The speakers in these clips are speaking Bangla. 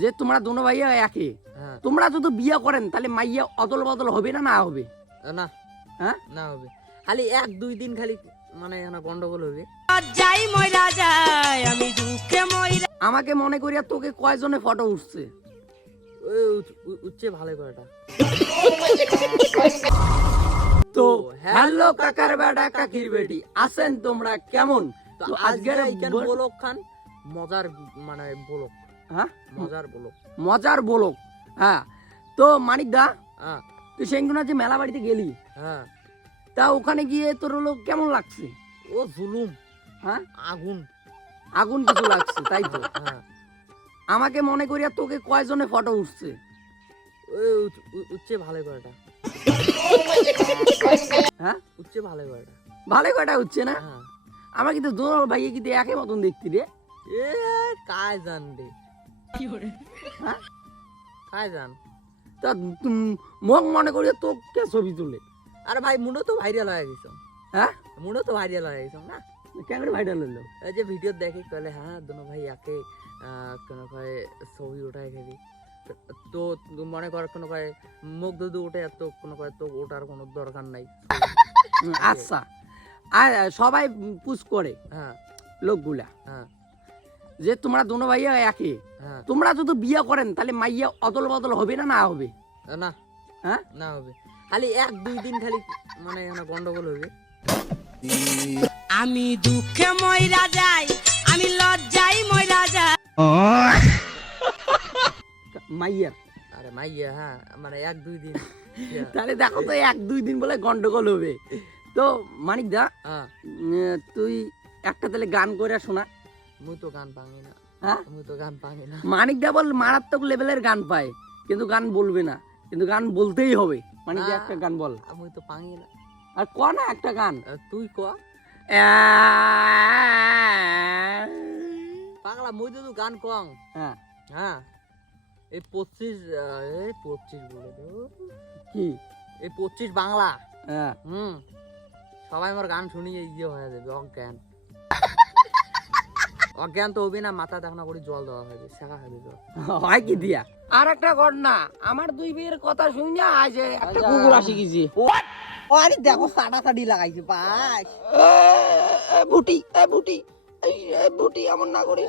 যে তোমরা দোনো ভাইয়া একই, তোমরা যদি বিয়ে করেন তাহলে মাইয়া অদল বদল হবে না না হবে না? হ্যাঁ না হবে, খালি 1-2 দিন খালি মানে গন্ডগোল হবে। আমাকে মনে করিয়া তোকে কয়জনে ফটো উঠছে? উঠছে ভালো করেটা। তো হ্যালো কাকার বেটা কাকির বেটি, আছেন তোমরা কেমন? তো আজকের এইখান ব্লগ খান মজার মানে ব্লগ, হ্যাঁ মজার ব্লগ। হ্যাঁ তো মানিক দা, হ্যাঁ তুই সেগুনা যে মেলা বাড়িতে গেলি, হ্যাঁ, তা ওখানে গিয়ে তোর হলো কেমন লাগছে? ও জুলুম, হ্যাঁ আগুন কিছু লাগছে তাই তো? হ্যাঁ। আমাকে মনে করিয়া তোকে কয়জনে ফটো উঠছে? উঠছে ভালো করেটা। হ্যাঁ উঠছে ভালো করেটা, ভালো কয়টা উঠছে না? হ্যাঁ। আমার কিন্তু দোনো ভাইয়ে কিন্তু একই মতন দেখতি রে। এ কায় জান রে, হ্যাঁ কায় জান। তা মুখ মনে করিয়া তো কে ছবি তুলে? আরে ভাই মুনো তো ভাইরাল হয়ে গেছ। হ্যাঁ মুনো তো ভাইরাল হয়ে গেছ না? কেন ভাইরাল হলো? এই যে ভিডিও দেখে কলে হ্যাঁ দোনো ভাই একে কোনো কয় ছবি উঠায় খেলি, তো মনে কর কোনো কয় মুখ দুধ উঠে, এত কোনো কয় তো ওটার কোনো দরকার নাই। আচ্ছা, আর সবাই পুশ করে হ্যাঁ লোকগুলা, হ্যাঁ, যে তোমরা দোনো ভাইয়া একই, হ্যাঁ। তোমরা যদি বিয়ে করেন তাহলে মাইয়া অদল বদল হবে না না হবে? না হ্যাঁ না হবে, খালি 1-2 দিন খালি মানে গন্ডগোল হবে। আমি দুঃখে মইরা যাই, আমি লজ্জায় মইরা যাই মাইয়ার। আরে মাইয়া, হ্যাঁ মানে 1-2 দিন। তাহলে দেখো তো 1-2 দিন বলে গন্ডগোল হবে। তো মানিক দা, হ্যাঁ তুই একটা তাহলে গান করে শোনা। মুই তো গান পাঙি না। হ্যাঁ মুই তো গান পাঙি না। মানিক দা বল মারাত্মক লেভেলের গান পায়, কিন্তু গান বলবে না, কিন্তু গান বলতেই হবে। মানিক দা একটা গান বল। মুই তো পাঙি না। আর ক না একটা গান। তুই ক। পাগলা মুই তো গান কং। হ্যাঁ হ্যাঁ, এই 25 বলে দে কি, এই 25 বাংলা। হ্যাঁ সবাই আমার গান শুনিয়ে ইয়ে হয়ে যাবে অজ্ঞান। অজ্ঞান তো হবি না, মাথা দেখনা করে জল দেওয়া হবে, শেখা হবে জল। হয় কি দিয়া। আর একটা ঘটনা, আমার দুই বিয়ের কথা শুনি না, আজ একটা কুকুর আসি গেছি। আরে দেখো সাড়াসাড়ি লাগাইছে বাস। বুটি বুটি বুটি এমন না করে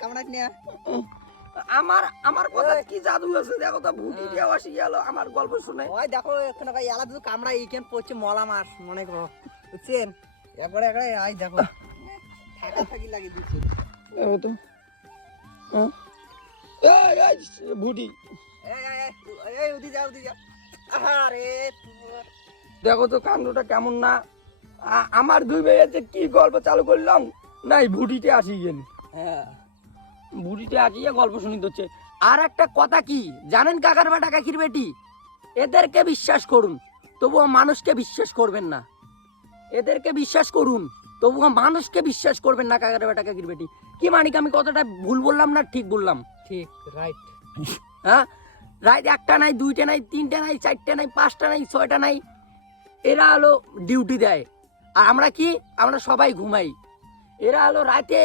কামড়াট নিয়া। আমার আমার কথা কি জাদু আছে দেখো তো, বুটি দিয়ে আসি গেল আমার গল্প শুনে। ওই দেখো এখানে ভাই এলা দুটো কামড়া এইখান পড়ছে মলা মাছ মনে করো, বুঝছেন? একবারে একবারে আই দেখো থাকা থাকি লাগিয়ে দিচ্ছে। দেখো তো বুটি, এই উদি যাও উদি যাও। আরে দেখো তো কাণ্ডটা কেমন না। আমার দুই ভাইয়ের যে কি গল্প চালু করলাম, নাই বুটিতে আসি গেল। হ্যাঁ বুটিতে আসিয়া গল্প শুনিতে হচ্ছে। আর একটা কথা কি জানেন কাকার বেটা কাকির বেটি, এদেরকে বিশ্বাস করুন তবুও মানুষকে বিশ্বাস করবেন না। এদেরকে বিশ্বাস করুন তবুও মানুষকে বিশ্বাস করবেন না। কাকার বেটা কাকির বেটি কি মানিক, আমি কতটা ভুল বললাম না ঠিক বললাম? ঠিক রাইট। হ্যাঁ রাইট, একটা নাই, দুইটা নাই, তিনটা নাই, চারটা নাই, পাঁচটা নাই, ছয়টা নাই, এরা হলো ডিউটি দেয়। আর আমরা কি, আমরা সবাই ঘুমাই, এরা হলো রাতে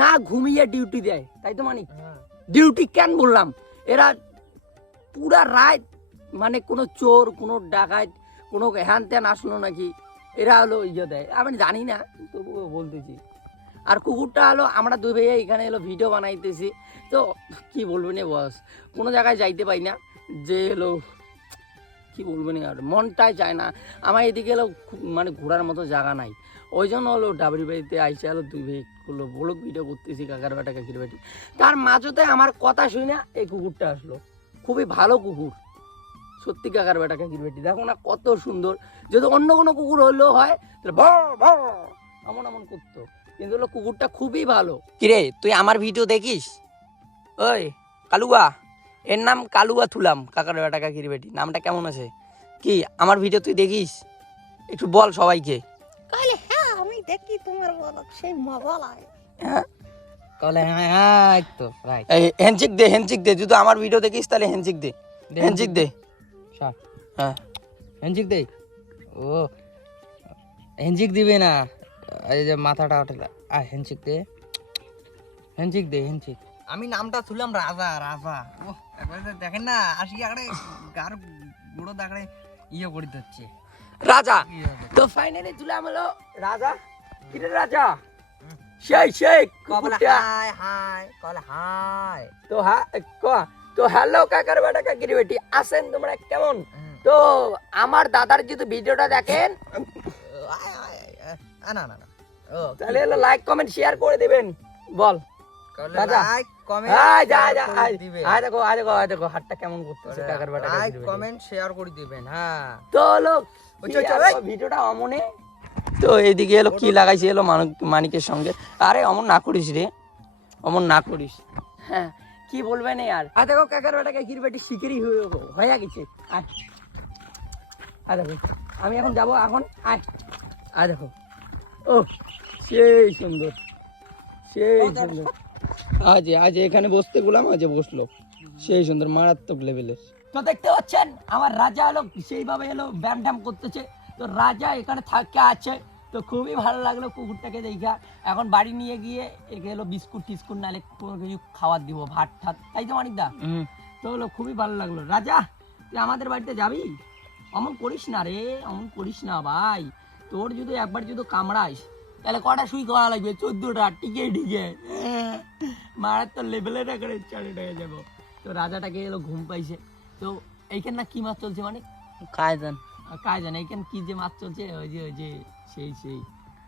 না ঘুমিয়ে ডিউটি দেয়, তাই তো মানিক? ডিউটি কেন বললাম, এরা পুরা রাত মানে কোনো চোর কোনো ডাকাত কোনো হ্যান ত্যান আসলো নাকি, এরা হলো ইয়ে দেয়, আমি জানি না তবুও বলতেছি। আর কুকুরটা হলো আমরা দুই ভাইয়া এখানে এলো ভিডিও বানাইতেছি, তো কি বলবেন বস, কোনো জায়গায় যাইতে পাই না, যে এলো কি বলবেন আর মনটাই চায় না আমার এদিকে এলো, মানে ঘোরার মতো জায়গা নাই, ওই জন্য হলো ডাবরি বাড়িতে আইসে হলো দুই ভাই হলো ব্লগ ভিডিও করতেছি কাকার বেটা কাকির বেটি। তার মাঝতে আমার কথা শুই না এই কুকুরটা আসলো, খুবই ভালো কুকুর সত্যি কাকার বেটা কাকির বেটি, দেখো না কত সুন্দর। যদি অন্য কোনো কুকুর হলেও হয় তাহলে এমন এমন করতো, কিন্তু হলো কুকুরটা খুবই ভালো। কিরে তুই আমার ভিডিও দেখিস? ওই কালুয়া, এর নাম কালুয়া থুলাম, কাকার বেটা কাকির বেটি, নামটা কেমন আছে? কি আমার ভিডিও তুই দেখিস? একটু বল সবাইকে। কইলে হ্যাঁ আমি দেখি তোমার বলক সেই মজা লাগে। হ্যাঁ তাহলে হ্যাঁ তো রাইট। হ্যান্ডশেক দে, হ্যান্ডশেক দে, যদি আমার ভিডিও দেখিস তাহলে হ্যান্ডশেক দে, হ্যান্ডশেক দে। হ্যাঁ হ্যান্ডশেক দে। ও হ্যান্ডশেক দিবে না, এই যে মাথাটা ওঠে, আর হ্যান্ডশেক দে, হ্যান্ডশেক দে, হ্যান্ডশেক। আমি নামটা শুনলাম রাজা রাজা ও একবার দেখেন না আসি আরে গার গুঁড়ো দাঁড়ে ইয়ে করে দিচ্ছে রাজা। তো ফাইনালি তুলাম হলো রাজা। কিরে রাজা সেই সেই কুকুরটা। হাই হাই কলে হাই তো তো হ্যালো কাকার বেটা কাকির বেটি আছেন তোমরা কেমন? তো আমার দাদার যদি ভিডিওটা দেখেন না না না ও তাহলে হলো লাইক কমেন্ট শেয়ার করে দিবেন। বল রাজা। লাইক কমেন্ট আয় যা যা আয় দেখো দেখো হাতটা কেমন করতেছে কাকার বেটা লাইক কাকির বেটি। কমেন্ট শেয়ার করে দিবেন। হ্যাঁ তো হলো ওই চল, চল, ভিডিওটা অমনে। তো এদিকে এলো কি লাগাইছে এলো মানিকের সঙ্গে। আরে অমন না করিস রে, অমন না করিস। হ্যাঁ কি বলবেন আর দেখো কাকার বেটা কাকির বেটি শিকারি হয়ে গেছে। দেখো আমি এখন যাবো এখন। দেখো ও সেই সুন্দর সেই সুন্দর। আজ এখানে বসতে গুলাম আজ বসলো সেই সুন্দর মারাত্মক লেভেলের। তো দেখতে পাচ্ছেন আমার রাজা এলো সেইভাবে এলো ব্যায়াম ট্যাম করতেছে। তো রাজা এখানে থাকে আছে। তো খুবই ভালো লাগলো কুকুরটাকে দেখা। এখন বাড়ি নিয়ে গিয়ে একে এলো বিস্কুট টিস্কুট নাহলে কোনো কিছু খাবার দিব ভাত ঠাত, তাই তো মানিক দা? তো হলো খুবই ভালো লাগলো। রাজা তুই আমাদের বাড়িতে যাবি? অমন করিস না রে, অমন করিস না ভাই। তোর যদি একবার যদি কামড়াইস তাহলে কটা সুই করা লাগবে? 14টা টিকে টিকে মারার তো লেভেলের করে চালিয়ে হয়ে যাবো। তো রাজাটাকে এলো ঘুম পাইছে। তো এইখানে না কি মাছ চলছে মানে কায়দান কাজ জানে এইখানে কি যে মাছ চলছে ওই যে সেই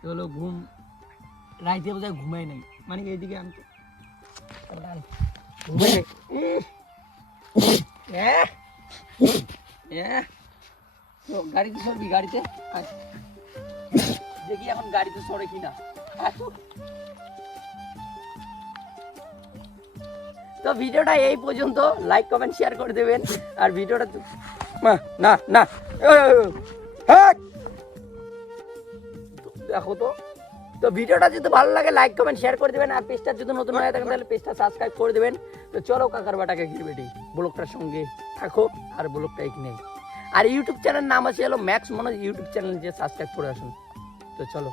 তো হলো ঘুম রাইতে বোধহয় ঘুমাই নাই মানে এইদিকে আমি তো ঘুমাই নাই। তো গাড়িতে চলবি গাড়িতে দেখি এখন গাড়িতে সরে কিনা। তো ভিডিওটা এই পর্যন্ত, লাইক কমেন্ট শেয়ার করে দেবেন। আর ভিডিওটা না না দেখো তো ভিডিওটা যদি ভালো লাগে লাইক কমেন্ট শেয়ার করে দেবেন। আর পেজটা যদি নতুন হয়ে থাকেন তাহলে পেজটা সাবস্ক্রাইব করে দেবেন। তো চলো কাকার বাটাকে গিরবেটি ব্লগটার সঙ্গে থাকো আর ব্লগটা এখানে। আর ইউটিউব চ্যানেল নাম আছে হলো ম্যাক্স মনোজ ইউটিউব চ্যানেল যে সাবস্ক্রাইব করে আসুন। তো চলো।